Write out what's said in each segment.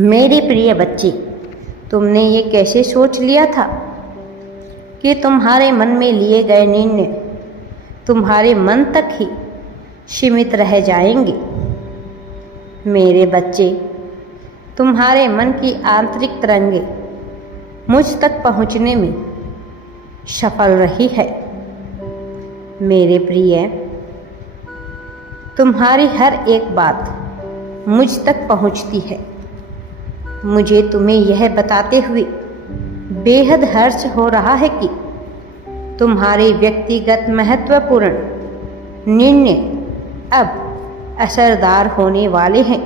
मेरे प्रिय बच्चे, तुमने ये कैसे सोच लिया था कि तुम्हारे मन में लिए गए निर्णय तुम्हारे मन तक ही सीमित रह जाएंगे? मेरे बच्चे, तुम्हारे मन की आंतरिक तरंगे मुझ तक पहुंचने में सफल रही है। मेरे प्रिय, तुम्हारी हर एक बात मुझ तक पहुंचती है। मुझे तुम्हें यह बताते हुए बेहद हर्ष हो रहा है कि तुम्हारे व्यक्तिगत महत्वपूर्ण निर्णय अब असरदार होने वाले हैं।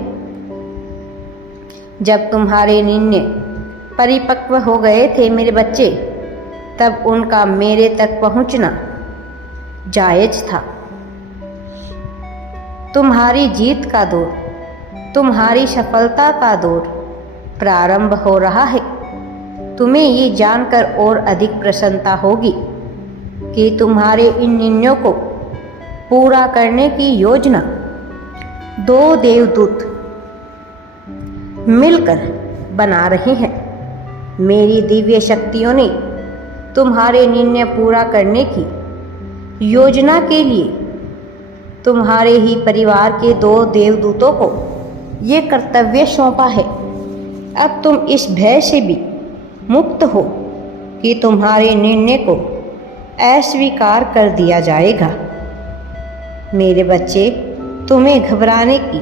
जब तुम्हारे निर्णय परिपक्व हो गए थे मेरे बच्चे, तब उनका मेरे तक पहुंचना जायज था। तुम्हारी जीत का दौर, तुम्हारी सफलता का दौर प्रारंभ हो रहा है। तुम्हें ये जानकर और अधिक प्रसन्नता होगी कि तुम्हारे इन निर्णयों को पूरा करने की योजना दो देवदूत मिलकर बना रहे हैं। मेरी दिव्य शक्तियों ने तुम्हारे निर्णय पूरा करने की योजना के लिए तुम्हारे ही परिवार के दो देवदूतों को ये कर्तव्य सौंपा है। अब तुम इस भय से भी मुक्त हो कि तुम्हारे निर्णय को अस्वीकार कर दिया जाएगा। मेरे बच्चे, तुम्हें घबराने की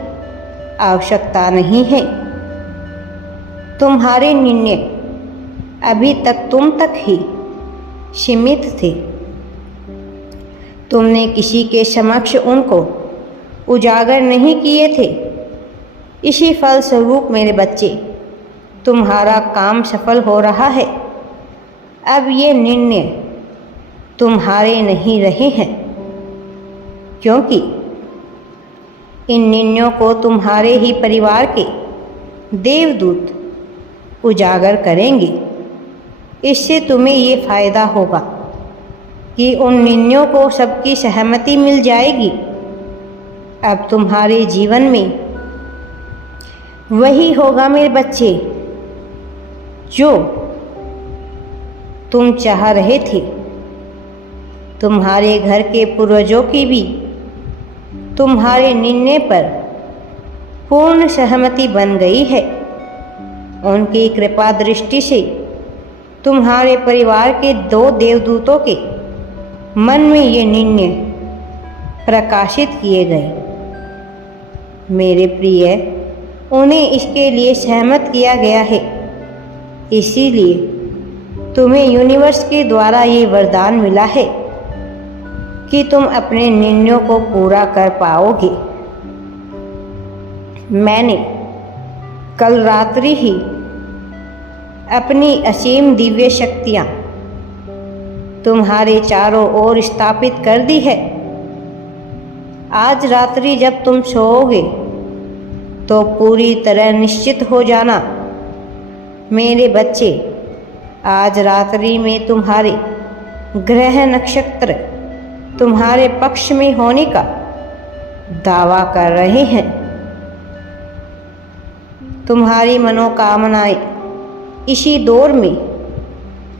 आवश्यकता नहीं है। तुम्हारे निर्णय अभी तक तुम तक ही सीमित थे। तुमने किसी के समक्ष उनको उजागर नहीं किए थे। इसी फलस्वरूप मेरे बच्चे, तुम्हारा काम सफल हो रहा है। अब ये निर्णय तुम्हारे नहीं रहे हैं, क्योंकि इन निर्णयों को तुम्हारे ही परिवार के देवदूत उजागर करेंगे। इससे तुम्हें ये फायदा होगा कि उन निर्णयों को सबकी सहमति मिल जाएगी। अब तुम्हारे जीवन में वही होगा मेरे बच्चे जो तुम चाह रहे थे। तुम्हारे घर के पूर्वजों की भी तुम्हारे निर्णय पर पूर्ण सहमति बन गई है। उनकी कृपा दृष्टि से तुम्हारे परिवार के दो देवदूतों के मन में ये निर्णय प्रकाशित किए गए। मेरे प्रिय, उन्हें इसके लिए सहमत किया गया है। इसीलिए तुम्हें यूनिवर्स के द्वारा ये वरदान मिला है कि तुम अपने निर्णयों को पूरा कर पाओगे। मैंने कल रात्रि ही अपनी असीम दिव्य शक्तियाँ तुम्हारे चारों ओर स्थापित कर दी है। आज रात्रि जब तुम सोओगे तो पूरी तरह निश्चित हो जाना मेरे बच्चे, आज रात्रि में तुम्हारे ग्रह नक्षत्र तुम्हारे पक्ष में होने का दावा कर रहे हैं। तुम्हारी मनोकामनाएं इसी दौर में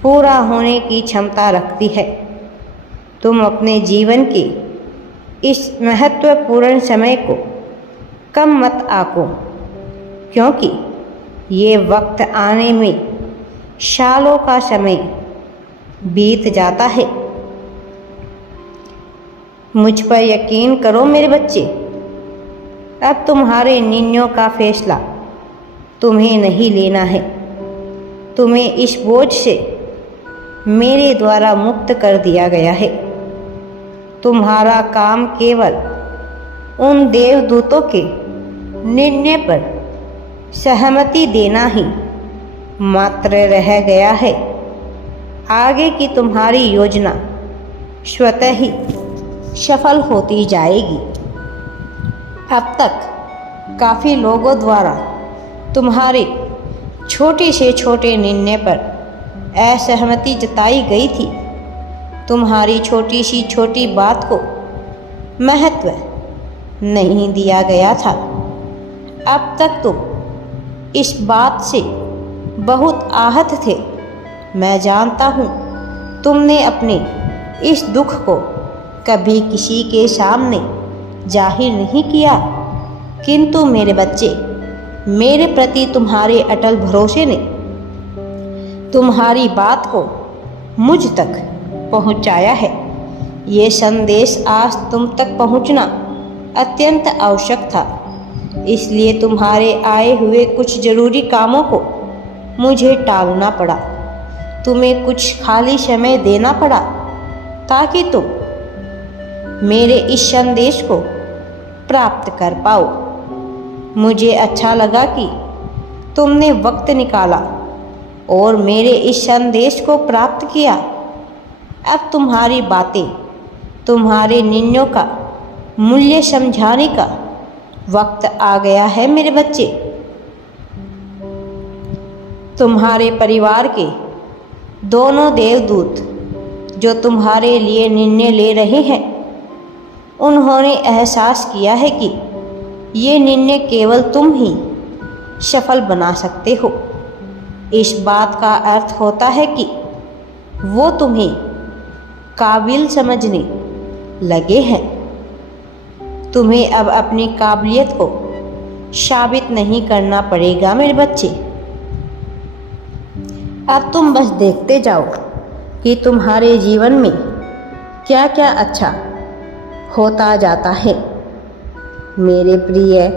पूरा होने की क्षमता रखती है। तुम अपने जीवन के इस महत्वपूर्ण समय को कम मत आको, क्योंकि ये वक्त आने में सालों का समय बीत जाता है। मुझ पर यकीन करो मेरे बच्चे, अब तुम्हारे निर्णयों का फैसला तुम्हें नहीं लेना है। तुम्हें इस बोझ से मेरे द्वारा मुक्त कर दिया गया है। तुम्हारा काम केवल उन देवदूतों के निर्णय पर सहमति देना ही मात्र रह गया है। आगे की तुम्हारी योजना स्वतः ही सफल होती जाएगी। अब तक काफ़ी लोगों द्वारा तुम्हारे छोटे से छोटे निर्णय पर असहमति जताई गई थी। तुम्हारी छोटी सी छोटी बात को महत्व नहीं दिया गया था। अब तक तुम इस बात से बहुत आहत थे। मैं जानता हूँ तुमने अपने इस दुख को कभी किसी के सामने जाहिर नहीं किया, किंतु मेरे बच्चे, मेरे प्रति तुम्हारे अटल भरोसे ने तुम्हारी बात को मुझ तक पहुंचाया है। ये संदेश आज तुम तक पहुंचना अत्यंत आवश्यक था, इसलिए तुम्हारे आए हुए कुछ जरूरी कामों को मुझे टालना पड़ा। तुम्हें कुछ खाली समय देना पड़ा ताकि तुम मेरे इस संदेश को प्राप्त कर पाओ। मुझे अच्छा लगा कि तुमने वक्त निकाला और मेरे इस संदेश को प्राप्त किया। अब तुम्हारी बातें, तुम्हारे निर्णयों का मूल्य समझाने का वक्त आ गया है मेरे बच्चे। तुम्हारे परिवार के दोनों देवदूत जो तुम्हारे लिए निर्णय ले रहे हैं, उन्होंने एहसास किया है कि ये निर्णय केवल तुम ही सफल बना सकते हो। इस बात का अर्थ होता है कि वो तुम्हें काबिल समझने लगे हैं। तुम्हें अब अपनी काबिलियत को साबित नहीं करना पड़ेगा मेरे बच्चे। अब तुम बस देखते जाओ कि तुम्हारे जीवन में क्या क्या अच्छा होता जाता है। मेरे प्रिय,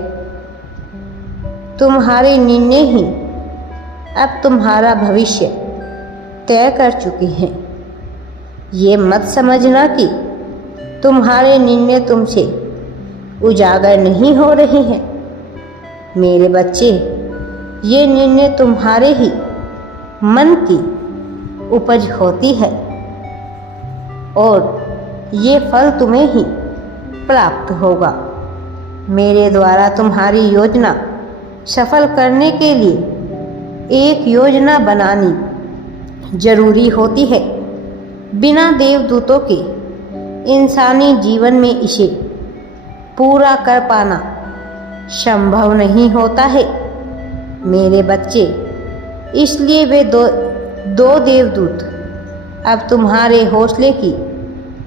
तुम्हारे निर्णय ही अब तुम्हारा भविष्य तय कर चुके हैं। ये मत समझना कि तुम्हारे निर्णय तुमसे उजागर नहीं हो रहे हैं। मेरे बच्चे, ये निर्णय तुम्हारे ही मन की उपज होती है और ये फल तुम्हें ही प्राप्त होगा। मेरे द्वारा तुम्हारी योजना सफल करने के लिए एक योजना बनानी जरूरी होती है। बिना देवदूतों के इंसानी जीवन में इसे पूरा कर पाना संभव नहीं होता है मेरे बच्चे। इसलिए वे दो देवदूत अब तुम्हारे हौसले की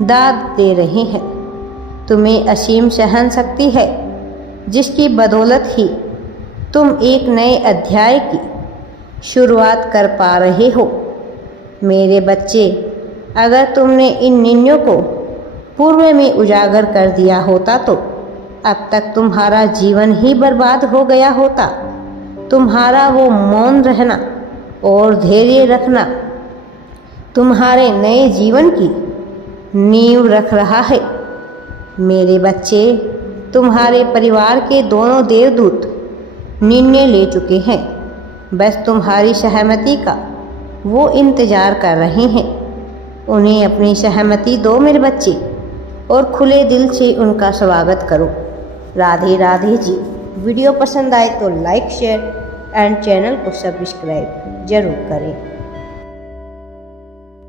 दाद दे रहे हैं। तुम्हें असीम सहन शक्ति है, जिसकी बदौलत ही तुम एक नए अध्याय की शुरुआत कर पा रहे हो। मेरे बच्चे, अगर तुमने इन निर्णयों को पूर्व में उजागर कर दिया होता तो अब तक तुम्हारा जीवन ही बर्बाद हो गया होता। तुम्हारा वो मौन रहना और धैर्य रखना तुम्हारे नए जीवन की नींव रख रहा है। मेरे बच्चे, तुम्हारे परिवार के दोनों देवदूत निर्णय ले चुके हैं। बस तुम्हारी सहमति का वो इंतज़ार कर रहे हैं। उन्हें अपनी सहमति दो मेरे बच्चे और खुले दिल से उनका स्वागत करो। राधे राधे जी। वीडियो पसंद आए तो लाइक, शेयर एंड चैनल को सब्सक्राइब जरूर करें।